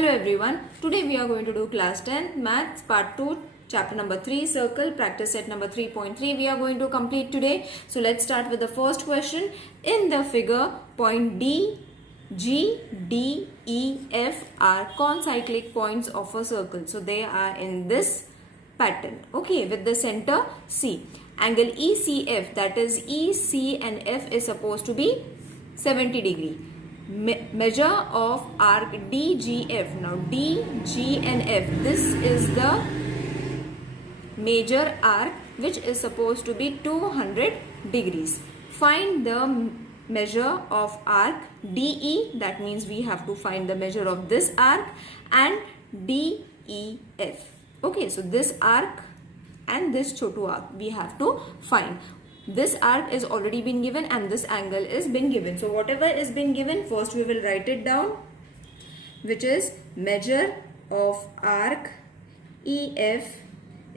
Hello everyone. Today we are going to do class 10 maths part 2 chapter number 3 circle practice set number 3.3 we are going to complete today. So let's start with the first question. In the figure, point D, G, D, E, F are concyclic points of a circle. So they are in this pattern. Okay, with the center C. Angle ECF, that is E, C and F is supposed to be 70 degree. Measure of arc DGF. Now D, G and F, this is the major arc which is supposed to be 200 degrees. Find the measure of arc DE, that means we have to find the measure of this arc, and DEF. Okay, so this arc and this chotu arc we have to find. This arc is already been given and this angle is been given. So whatever is been given, first we will write it down, which is measure of arc EF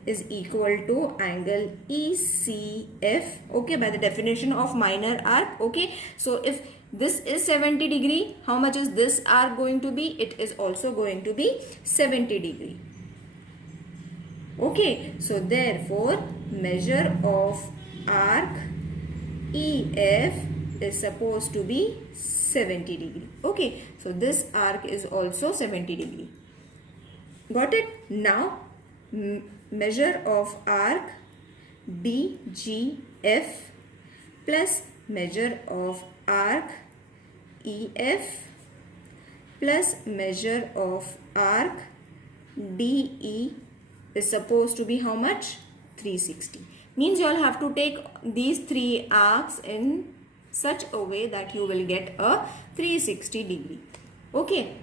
is equal to angle ECF. Okay, by the definition of minor arc. Okay, so if this is 70 degree, how much is this arc going to be? It is also going to be 70 degree. Okay, so therefore measure of arc EF is supposed to be 70 degree. Okay, so this arc is also 70 degree. Got it? Now measure of arc DGF plus measure of arc EF plus measure of arc DE is supposed to be how much? 360. Means you all have to take these three arcs in such a way that you will get a 360 degree. Okay,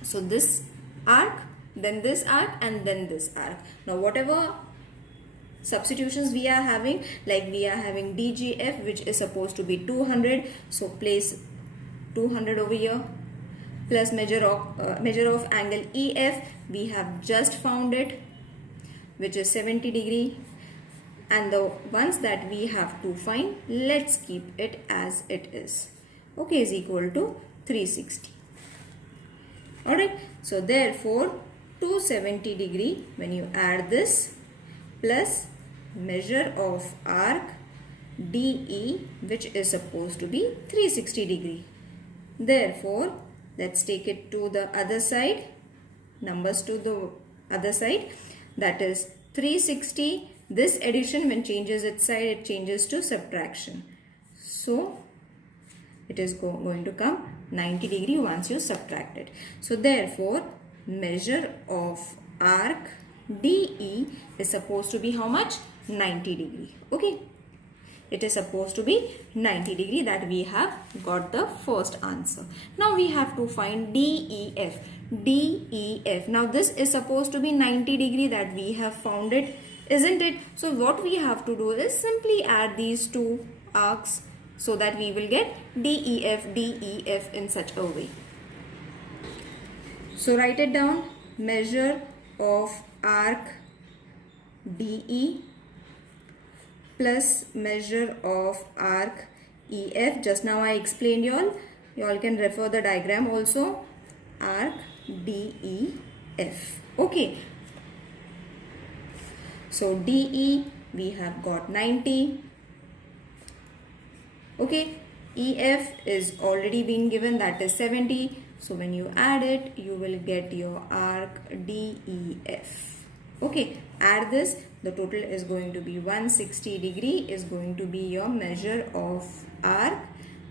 so this arc, then this arc and then this arc. Now whatever substitutions we are having, like we are having DGF which is supposed to be 200, so place 200 over here, plus measure of angle EF, we have just found it, which is 70 degree. And the ones that we have to find, let's keep it as it is. Okay, is equal to 360. Alright, so therefore 270 degree, when you add this plus measure of arc DE which is supposed to be 360 degree. Therefore, let's take it to the other side, numbers to the other side, that is 360. This addition, when changes its side, it changes to subtraction. So it is going to come 90 degree once you subtract it. So therefore measure of arc DE is supposed to be how much? 90 degree. Okay, it is supposed to be 90 degree. That we have got the first answer. Now we have to find DEF. DEF. Now this is supposed to be 90 degree, that we have found it, isn't it? So what we have to do is simply add these two arcs so that we will get DEF, DEF in such a way. So write it down, measure of arc DE plus measure of arc EF. Just now I explained you all can refer the diagram also, arc DEF. Okay. So DE we have got 90. Okay, EF is already been given, that is 70. So when you add it, you will get your arc DEF. Okay, add this, the total is going to be 160 degree is going to be your measure of arc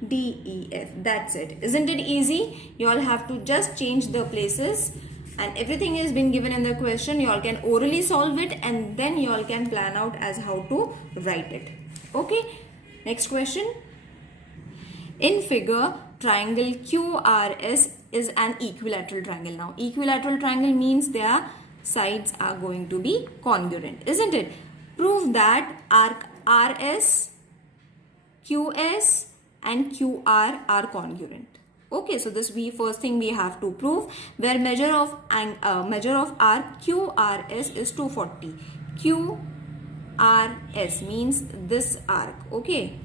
DEF. That's it. Isn't it easy? You all have to just change the places. And everything has been given in the question. You all can orally solve it and then you all can plan out as how to write it. Okay. Next question. In figure, triangle QRS is an equilateral triangle. Now, equilateral triangle means their sides are going to be congruent, isn't it? Prove that arc RS, QS and QR are congruent. Okay, so this first thing we have to prove, where measure of arc QRS is 240. QRS means this arc. Okay,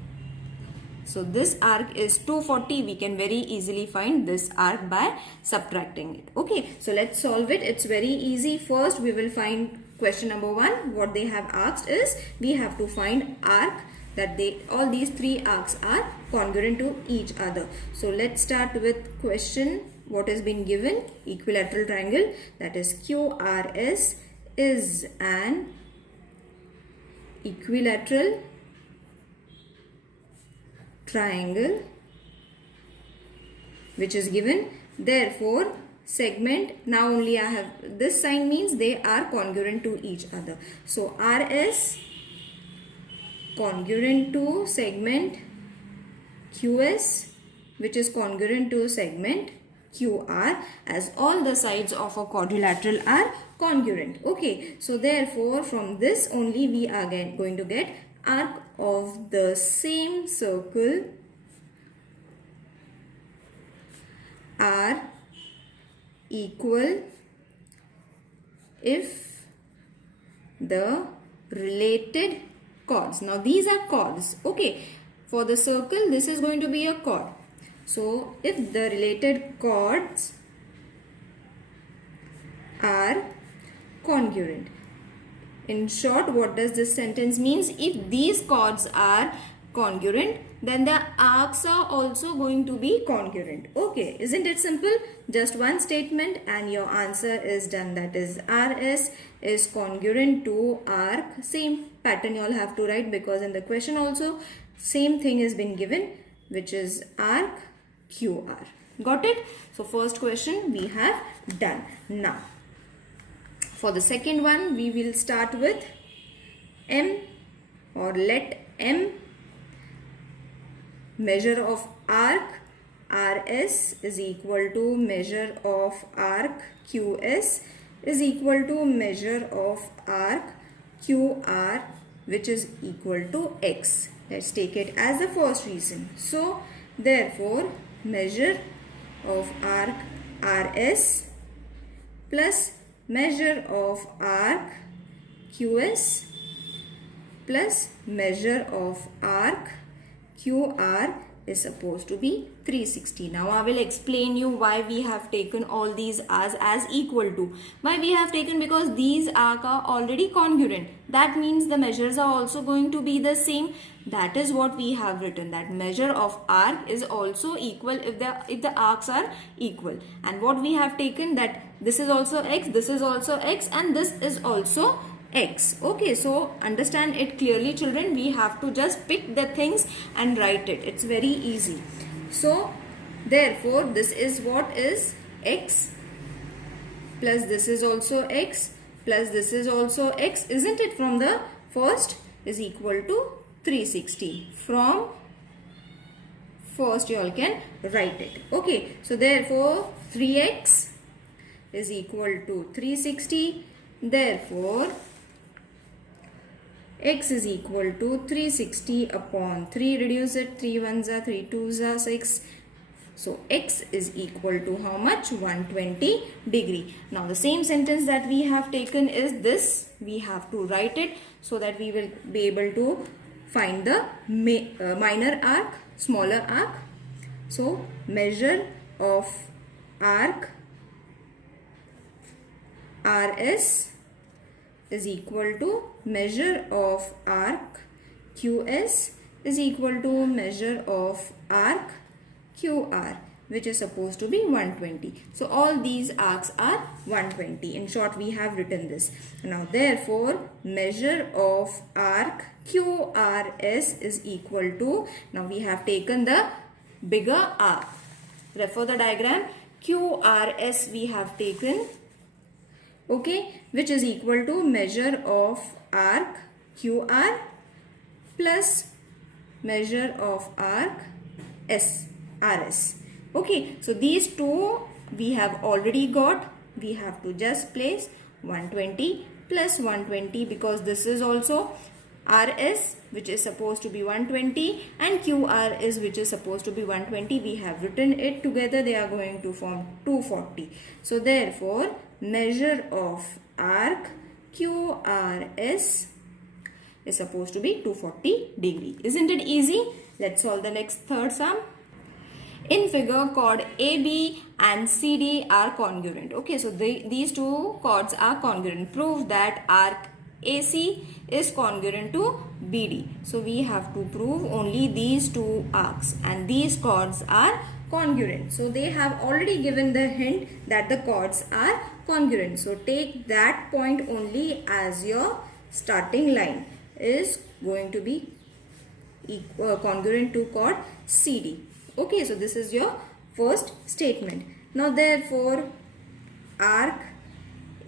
So this arc is 240. We can very easily find this arc by subtracting it. Okay, so let's solve it. It's very easy. First we will find question number 1. What they have asked is we have to find arc that all these 3 arcs are congruent to each other. So let's start with question. What has been given? Equilateral triangle, that is QRS is an equilateral triangle which is given. Therefore segment, now only I have this sign, means they are congruent to each other. So RS congruent to segment QS, which is congruent to segment QR, as all the sides of a quadrilateral are congruent. Okay, so therefore from this only we are going to get arc of the same circle are equal if the related chords. Now these are chords. Okay, for the circle this is going to be a chord. So if the related chords are congruent. In short, what does this sentence means? If these chords are congruent, then the arcs are also going to be congruent. Okay, isn't it simple? Just one statement and your answer is done. That is RS is congruent to arc. Same pattern you all have to write, because in the question also same thing has been given, which is arc QR. Got it? So first question we have done. Now for the second one, we will start with M, or let M measure of arc RS is equal to measure of arc QS is equal to measure of arc QR, which is equal to X. Let's take it as the first reason. So therefore measure of arc RS plus measure of arc QS plus measure of arc QR is supposed to be 360. Now I will explain you why we have taken all these as equal to. Why we have taken? Because these arcs are already congruent. That means the measures are also going to be the same. That is what we have written, that measure of arc is also equal if the arcs are equal. And what we have taken, that this is also X, this is also X, and this is also X. Okay, so understand it clearly, children. We have to just pick the things and write it. It's very easy. So therefore this is what is X plus this is also X plus this is also X, isn't it? From the first is equal to 360. From first you all can write it. Okay, so therefore 3x is equal to 360. Therefore x is equal to 360 upon 3. Reduce it. 3 1s are 3 2s are 6. So x is equal to how much? 120 degree. Now the same sentence that we have taken is this. We have to write it so that we will be able to find the minor arc, smaller arc. So measure of arc RS is equal to measure of arc QS is equal to measure of arc QR, which is supposed to be 120. So all these arcs are 120. In short, we have written this. Now therefore measure of arc QRS is equal to, now we have taken the bigger arc. Refer the diagram. QRS we have taken, okay, which is equal to measure of arc QR plus measure of arc RS. Okay, so these two we have already got. We have to just place 120 plus 120, because this is also RS, which is supposed to be 120, and QR is which is supposed to be 120. We have written it together. They are going to form 240. So therefore measure of arc QRS is supposed to be 240 degree. Isn't it easy? Let's solve the next third sum. In figure, chord AB and CD are congruent. Okay, so these two chords are congruent. Prove that arc AC is congruent to BD. So we have to prove only these two arcs, and these chords are congruent. So they have already given the hint that the chords are congruent. So take that point only as your starting line is going to be congruent to chord CD. Okay, so this is your first statement. Now therefore arc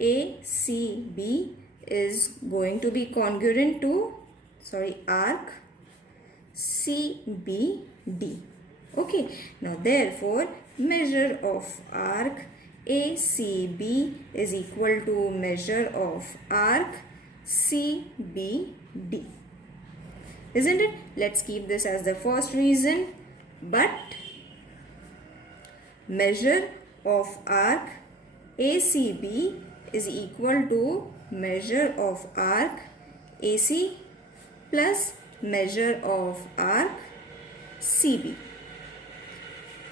ACB is going to be congruent to arc CBD. Okay, now therefore measure of arc ACB is equal to measure of arc CBD. Isn't it? Let's keep this as the first reason. But measure of arc ACB is equal to measure of arc AC plus measure of arc CB.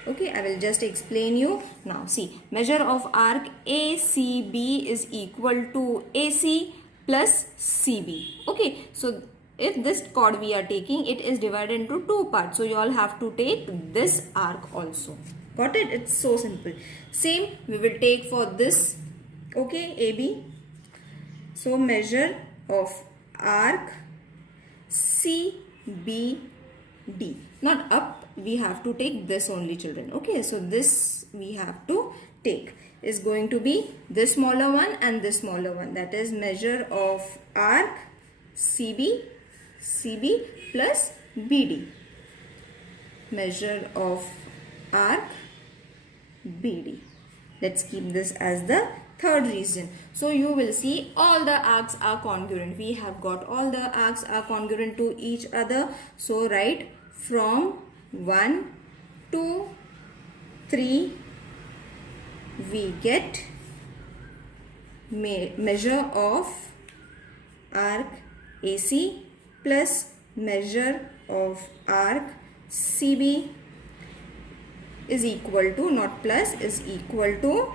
Okay, I will just explain you. Now see, measure of arc ACB is equal to AC plus CB. Okay, so if this chord we are taking, it is divided into two parts. So you all have to take this arc also. Got it? It's so simple. Same we will take for this. Okay, AB. So measure of arc CBD. Not up, we have to take this only, children. Okay, so this we have to take is going to be this smaller one and this smaller one. That is measure of arc CB plus BD. Measure of arc BD. Let's keep this as the third reason. So you will see all the arcs are congruent. We have got all the arcs are congruent to each other. So write from 1 to 3 we get measure of arc AC plus measure of arc CB is equal to, not plus, is equal to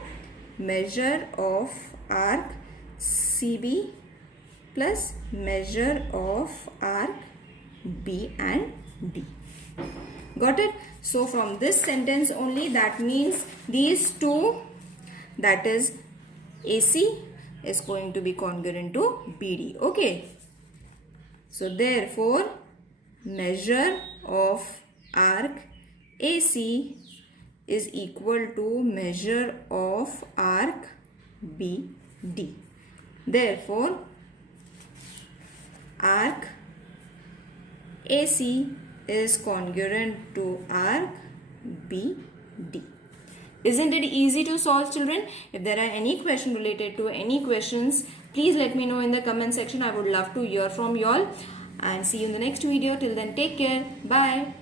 measure of arc CB plus measure of arc B and D. Got it? So from this sentence only, that means these two, that is AC, is going to be congruent to BD. Okay. So therefore measure of arc AC is equal to measure of arc BD. Therefore arc AC is congruent to arc BD. Isn't it easy to solve, children? If there are any question related to any questions, please let me know in the comment section. I would love to hear from you all. And see you in the next video. Till then, take care. Bye.